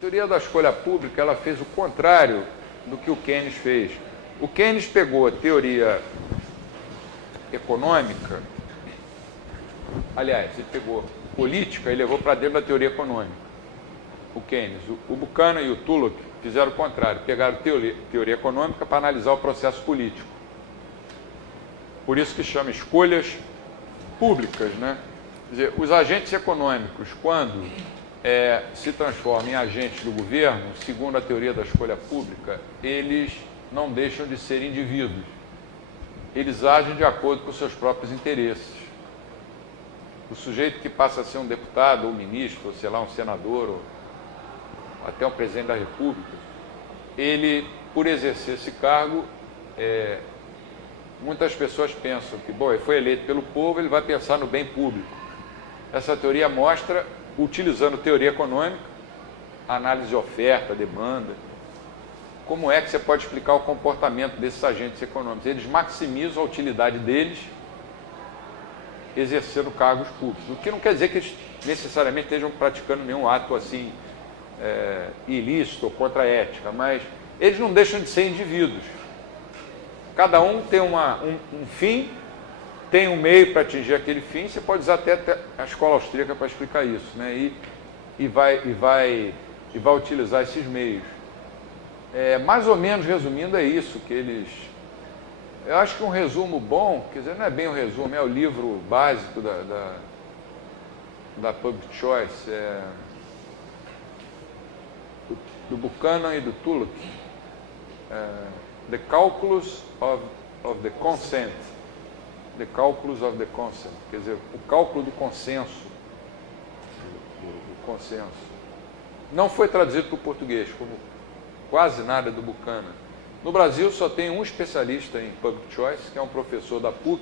teoria da escolha pública, ela fez o contrário do que o Keynes fez. O Keynes pegou a teoria econômica, aliás, ele pegou política e levou para dentro da teoria econômica. O Keynes, o Buchanan e o Tulloch fizeram o contrário, pegaram teoria econômica para analisar o processo político. Por isso que chama escolhas públicas, né? Quer dizer, os agentes econômicos, quando se transformam em agentes do governo, segundo a teoria da escolha pública, eles não deixam de ser indivíduos. Eles agem de acordo com os seus próprios interesses. O sujeito que passa a ser um deputado, ou um ministro, ou sei lá, um senador, ou até um presidente da República, ele, por exercer esse cargo, muitas pessoas pensam que, bom, ele foi eleito pelo povo, ele vai pensar no bem público. Essa teoria mostra, utilizando teoria econômica, análise de oferta, demanda, como é que você pode explicar o comportamento desses agentes econômicos. Eles maximizam a utilidade deles exercendo cargos públicos. O que não quer dizer que eles necessariamente estejam praticando nenhum ato assim ilícito ou contra a ética, mas eles não deixam de ser indivíduos. Cada um tem um fim, tem um meio para atingir aquele fim. Você pode usar até a escola austríaca para explicar isso, né? E vai utilizar esses meios. Mais ou menos resumindo, é isso que eles... Eu acho que um resumo bom, quer dizer, não é bem um resumo, é o livro básico da Public Choice, do Buchanan e do Tulloch, The Calculus of the Consent. The Calculus of the Consent, quer dizer, o cálculo do consenso. Do consenso. Não foi traduzido para o português, como quase nada do Buchanan. No Brasil só tem um especialista em Public Choice, que é um professor da PUC,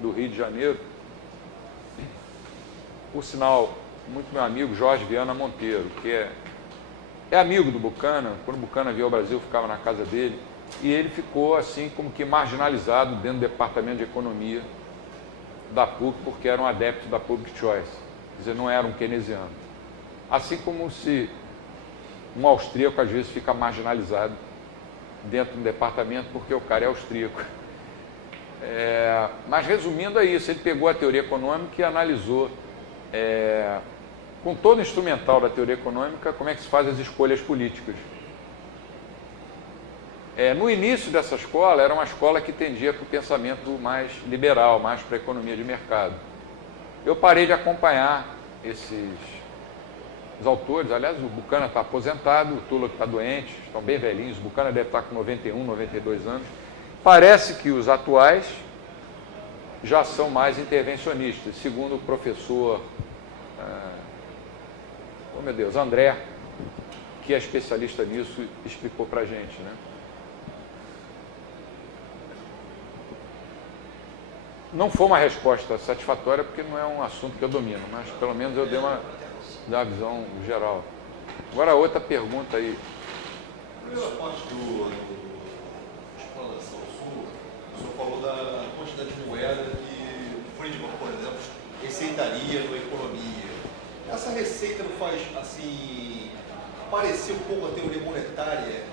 do Rio de Janeiro. Por sinal, muito meu amigo Jorge Viana Monteiro, que é amigo do Buchanan. Quando o Buchanan veio ao Brasil, ficava na casa dele. E ele ficou assim como que marginalizado dentro do departamento de economia da PUC, porque era um adepto da Public Choice. Quer dizer, não era um keynesiano. Assim como se um austríaco às vezes fica marginalizado dentro do departamento porque o cara é austríaco. Mas resumindo é isso, ele pegou a teoria econômica e analisou com todo o instrumental da teoria econômica como é que se faz as escolhas políticas. No início dessa escola, era uma escola que tendia para o pensamento mais liberal, mais para a economia de mercado. Eu parei de acompanhar os autores. Aliás, o Buchanan está aposentado, o Tulloch está doente, estão bem velhinhos. O Buchanan deve estar com 91, 92 anos. Parece que os atuais já são mais intervencionistas, segundo o professor André, que é especialista nisso, explicou para a gente, né? Não foi uma resposta satisfatória, porque não é um assunto que eu domino, mas pelo menos eu dei uma visão geral. Agora, outra pergunta aí. Na primeira parte do Explanação Sul, o senhor falou da quantidade de moeda que Friedman, por exemplo, receitaria na economia. Essa receita não faz, assim, parecer um pouco a teoria monetária,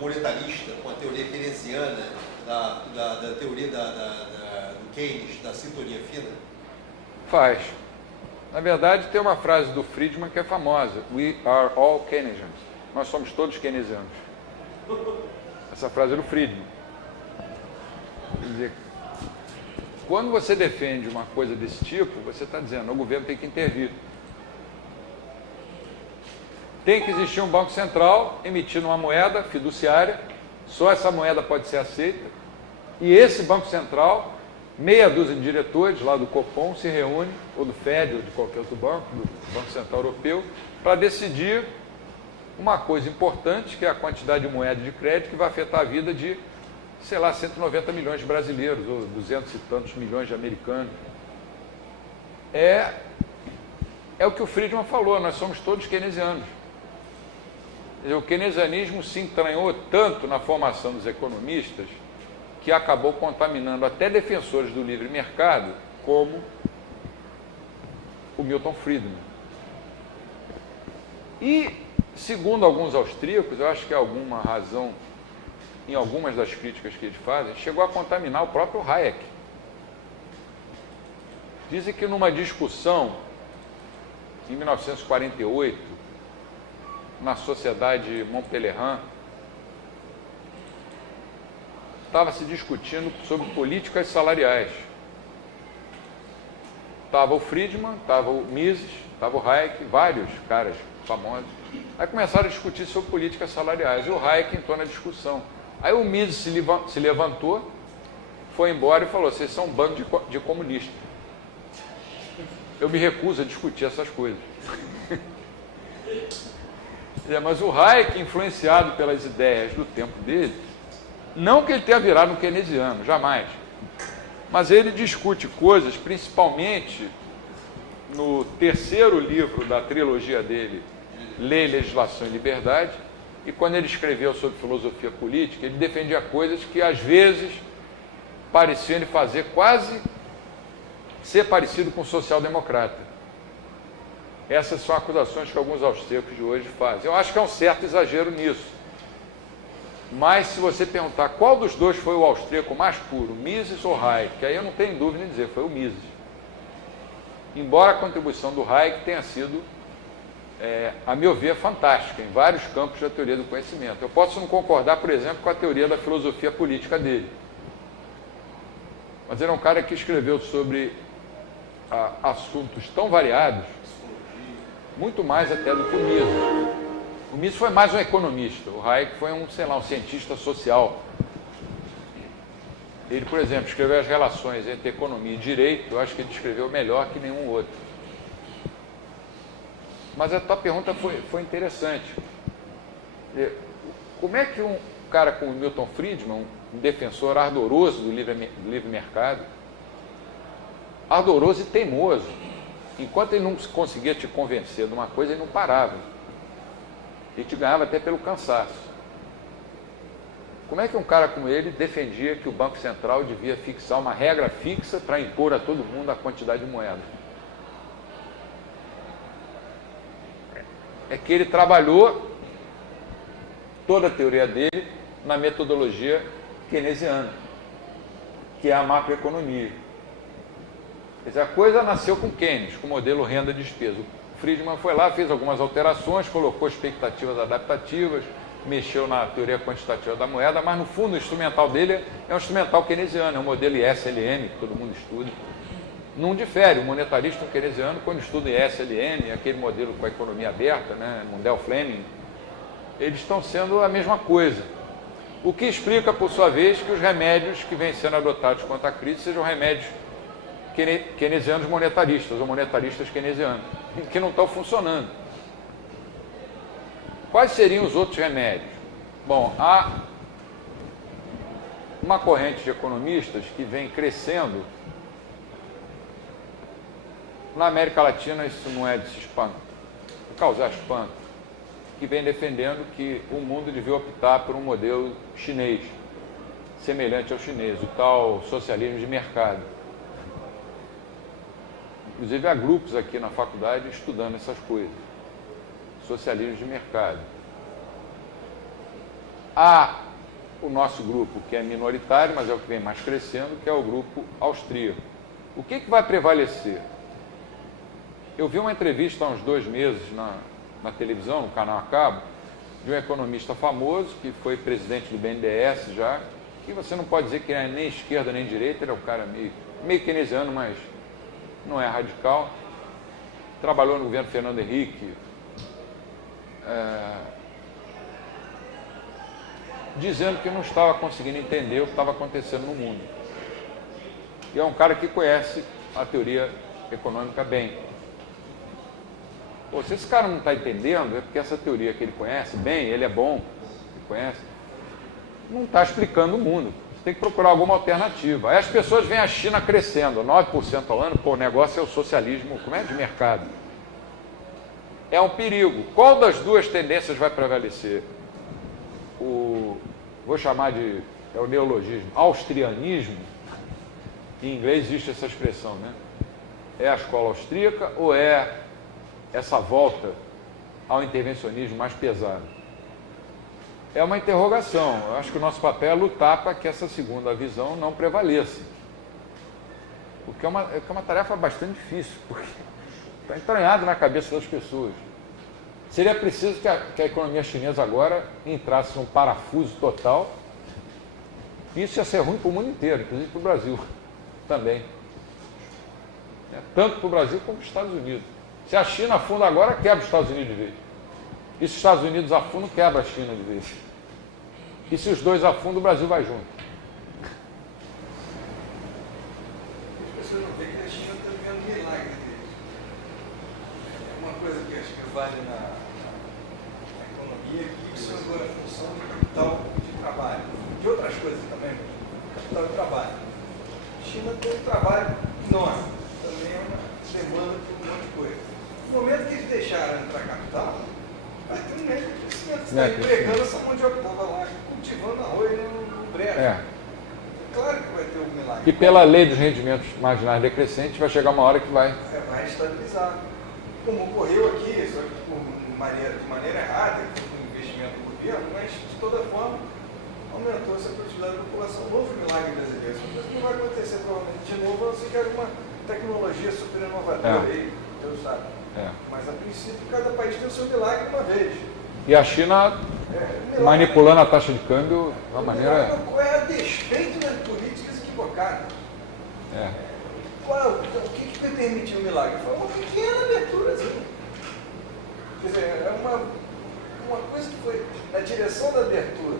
monetarista, com a teoria keynesiana, da teoria do Keynes, da sintonia fina? Faz. Na verdade, tem uma frase do Friedman que é famosa: We are all Keynesians. Nós somos todos keynesianos. Essa frase é do Friedman. Quer dizer, quando você defende uma coisa desse tipo, você está dizendo, o governo tem que intervir. Tem que existir um banco central emitindo uma moeda fiduciária, só essa moeda pode ser aceita, e esse banco central, meia dúzia de diretores lá do Copom se reúne, ou do Fed, ou de qualquer outro banco, do Banco Central Europeu, para decidir uma coisa importante, que é a quantidade de moeda de crédito que vai afetar a vida de, sei lá, 190 milhões de brasileiros, ou 200 e tantos milhões de americanos. É o que o Friedman falou, nós somos todos keynesianos. O keynesianismo se entranhou tanto na formação dos economistas que acabou contaminando até defensores do livre mercado, como o Milton Friedman. E segundo alguns austríacos, eu acho que há alguma razão em algumas das críticas que eles fazem, chegou a contaminar o próprio Hayek. Dizem que numa discussão em 1948, na Sociedade Montpellier, estava se discutindo sobre políticas salariais. Estava o Friedman, estava o Mises, estava o Hayek, vários caras famosos. Aí começaram a discutir sobre políticas salariais e o Hayek entrou na discussão. Aí o Mises se levantou, foi embora e falou: vocês são um bando de comunistas. Eu me recuso a discutir essas coisas. Mas o Hayek, influenciado pelas ideias do tempo dele, não que ele tenha virado um keynesiano, jamais. Mas ele discute coisas, principalmente no terceiro livro da trilogia dele, Lei, Legislação e Liberdade, e quando ele escreveu sobre filosofia política, ele defendia coisas que às vezes pareciam ele fazer quase ser parecido com social-democrata. Essas são acusações que alguns austríacos de hoje fazem. Eu acho que há um certo exagero nisso. Mas se você perguntar qual dos dois foi o austríaco mais puro, Mises ou Hayek, aí eu não tenho dúvida em dizer, foi o Mises. Embora a contribuição do Hayek tenha sido, a meu ver, fantástica em vários campos da teoria do conhecimento. Eu posso não concordar, por exemplo, com a teoria da filosofia política dele. Mas ele é um cara que escreveu sobre assuntos tão variados, muito mais até do que o Mises. O Mises foi mais um economista, o Hayek foi um cientista social. Ele, por exemplo, escreveu as relações entre economia e direito, eu acho que ele escreveu melhor que nenhum outro. Mas a tua pergunta foi interessante. Como é que um cara como Milton Friedman, um defensor ardoroso do livre mercado, ardoroso e teimoso, enquanto ele não conseguia te convencer de uma coisa, ele não parava. Ele te ganhava até pelo cansaço. Como é que um cara como ele defendia que o Banco Central devia fixar uma regra fixa para impor a todo mundo a quantidade de moeda? É que ele trabalhou toda a teoria dele na metodologia keynesiana, que é a macroeconomia. Quer dizer, a coisa nasceu com Keynes, com o modelo renda-despesa. O Friedman foi lá, fez algumas alterações, colocou expectativas adaptativas, mexeu na teoria quantitativa da moeda, mas no fundo o instrumental dele é um instrumental keynesiano, é um modelo ISLM, que todo mundo estuda. Não difere, o monetarista keynesiano, quando estuda ISLM, aquele modelo com a economia aberta, né, Mundell Fleming, eles estão sendo a mesma coisa. O que explica, por sua vez, que os remédios que vêm sendo adotados contra a crise sejam remédios keynesianos monetaristas, ou monetaristas keynesianos, que não estão funcionando. Quais seriam os outros remédios? Bom, há uma corrente de economistas que vem crescendo. Na América Latina isso não é de se causar espanto, que vem defendendo que o mundo devia optar por um modelo chinês, semelhante ao chinês, o tal socialismo de mercado. Inclusive há grupos aqui na faculdade estudando essas coisas. Socialismo de mercado. Há o nosso grupo, que é minoritário, mas é o que vem mais crescendo, que é o grupo austríaco. O que vai prevalecer? Eu vi uma entrevista há uns 2 meses na televisão, no canal a cabo, de um economista famoso, que foi presidente do BNDES já, que você não pode dizer que é nem esquerda nem direita, ele é um cara meio keynesiano, mas não é radical. Trabalhou no governo Fernando Henrique, dizendo que não estava conseguindo entender o que estava acontecendo no mundo. E é um cara que conhece a teoria econômica bem. Pô, se esse cara não está entendendo, é porque essa teoria que ele conhece bem, ele é bom, ele conhece, não está explicando o mundo. Você tem que procurar alguma alternativa. Aí as pessoas veem a China crescendo, 9% ao ano, pô, o negócio é o socialismo, como é de mercado. É um perigo. Qual das duas tendências vai prevalecer? Vou chamar de, o neologismo, austrianismo. Em inglês existe essa expressão, né? É a escola austríaca ou é essa volta ao intervencionismo mais pesado? É uma interrogação. Eu acho que o nosso papel é lutar para que essa segunda visão não prevaleça. Porque é uma tarefa bastante difícil, porque está entranhado na cabeça das pessoas. Seria preciso que a economia chinesa agora entrasse num parafuso total. Isso ia ser ruim para o mundo inteiro, inclusive para o Brasil também. Tanto para o Brasil como para os Estados Unidos. Se a China afunda agora, quebra os Estados Unidos de vez. E se os Estados Unidos afundam, quebra a China de vez. E se os dois afundam, o Brasil vai junto. As pessoas não veem que a China está vivendo milagre deles. Uma coisa que acho que vale na economia, que isso agora é função do capital de trabalho. De outras coisas também, capital de trabalho. A China tem um trabalho enorme, também é uma demanda por um monte de coisa. No momento que eles deixaram entrar capital, vai ter um médio crescimento. Você está empregando essa mão de obra que estava lá, cultivando arroz no brejo. Claro que vai ter um milagre. E pela lei dos rendimentos marginais decrescentes, vai chegar uma hora que vai... vai estabilizar. Como ocorreu aqui, só que de maneira errada, com investimento do governo, mas de toda forma aumentou-se a produtividade da população. Um novo milagre brasileiro. Isso não vai acontecer provavelmente de novo, a não ser que haja uma tecnologia super inovadora aí, Deus sabe. Mas a princípio cada país tem o seu milagre uma vez. E a China manipulando a taxa de câmbio de uma maneira... É a despeito das políticas equivocadas. O que permitiu o milagre? Foi uma pequena abertura. Assim. Quer dizer, é uma coisa que foi na direção da abertura,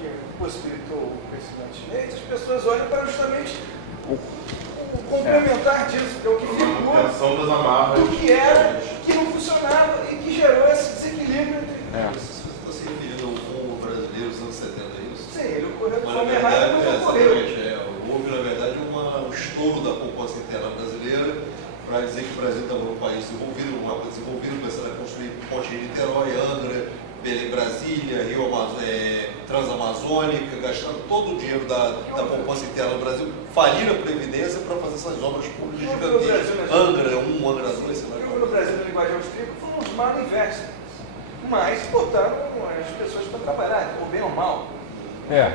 que possibilitou o crescimento chinês. As pessoas olham para justamente o complementar disso, que é o que ficou do que era, que não funcionava e que gerou esse desequilíbrio entre... Você está se referindo ao povo brasileiro dos anos 70, é isso? Sim, ele ocorreu de Mas, forma na errada, verdade, mas ocorreu. houve, na verdade, um estouro da poupança interna brasileira para dizer que o Brasil estava um país desenvolvido, um mapa desenvolvido, começando a construir ponte de Niterói, Angra, Belém, Brasília, Rio Transamazônica, gastando todo o dinheiro da poupança interna do Brasil, falir a Previdência para fazer essas obras públicas gigantescas. Angra 1, Angra 2, sei lá. O que houve no Brasil, na linguagem austríaca, foram os mal investments. Mas botaram as pessoas para trabalhar, ou bem ou mal.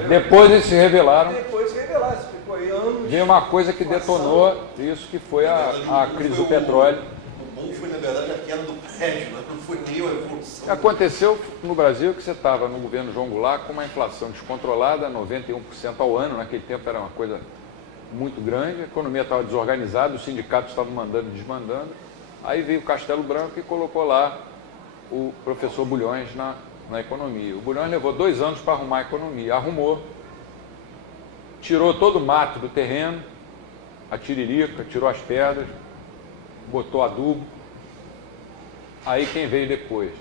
Depois eles se revelaram. Depois se revelaram, ficou aí anos. Veio uma coisa que detonou isso, que foi a crise do petróleo. O bom foi, na verdade, a queda do prédio, não foi nem a evolução. Aconteceu no Brasil que você estava no governo João Goulart com uma inflação descontrolada, 91% ao ano, naquele tempo era uma coisa muito grande, a economia estava desorganizada, os sindicatos estavam mandando e desmandando. Aí veio o Castelo Branco e colocou lá o professor Bulhões na economia. O Bulhões levou 2 anos para arrumar a economia. Arrumou, tirou todo o mato do terreno, a tiririca, tirou as pedras, botou adubo. Aí quem veio depois?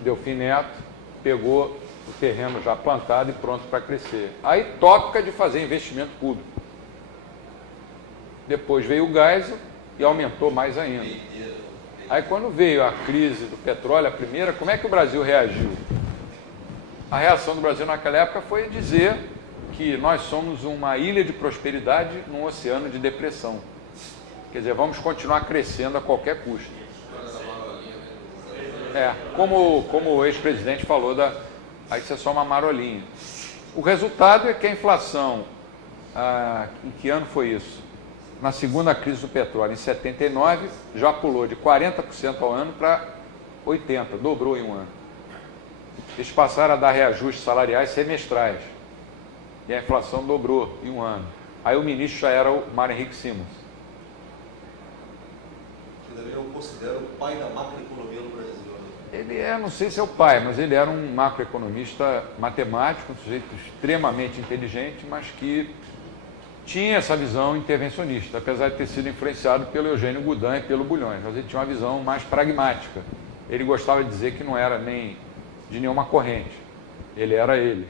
Delfim Neto pegou o terreno já plantado e pronto para crescer. Aí toca de fazer investimento público. Depois veio o Geisel e aumentou mais ainda. Aí quando veio a crise do petróleo, a primeira, como é que o Brasil reagiu? A reação do Brasil naquela época foi dizer que nós somos uma ilha de prosperidade num oceano de depressão. Quer dizer, vamos continuar crescendo a qualquer custo. Como o ex-presidente falou, aí isso é só uma marolinha. O resultado é que a inflação, em que ano foi isso? Na segunda crise do petróleo, em 79, já pulou de 40% ao ano para 80%, dobrou em um ano. Eles passaram a dar reajustes salariais semestrais. E a inflação dobrou em um ano. Aí o ministro já era o Mário Henrique Simons. Eu considero o pai da macroeconomia no Brasil. Ele não sei se é o pai, mas ele era um macroeconomista matemático, um sujeito extremamente inteligente, mas que tinha essa visão intervencionista, apesar de ter sido influenciado pelo Eugênio Goudin e pelo Bulhões, mas ele tinha uma visão mais pragmática. Ele gostava de dizer que não era nem de nenhuma corrente, ele era ele.